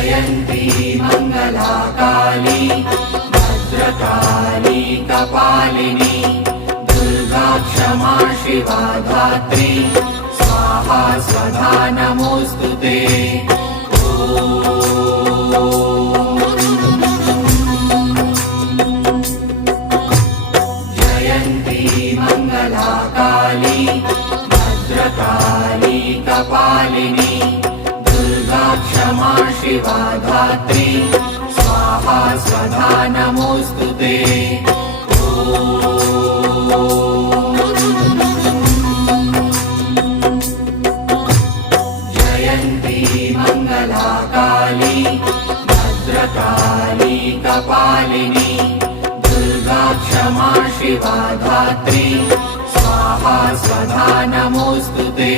जयन्ती मङ्गला काली भद्रकाली कपालिनी दुर्गा क्षमा शिवा धात्री स्वाहा स्वधा नमोऽस्तुते। जयन्ती मङ्गला काली भद्रकाली कपालिनी दुर्गा क्षमा शिवा धात्री स्वाहा स्वधा नमोऽस्तुते। जयन्ती मङ्गला काली भद्रकाली कपालिनी दुर्गा क्षमा शिवा धात्री स्वाहा स्वधा नमोऽस्तुते।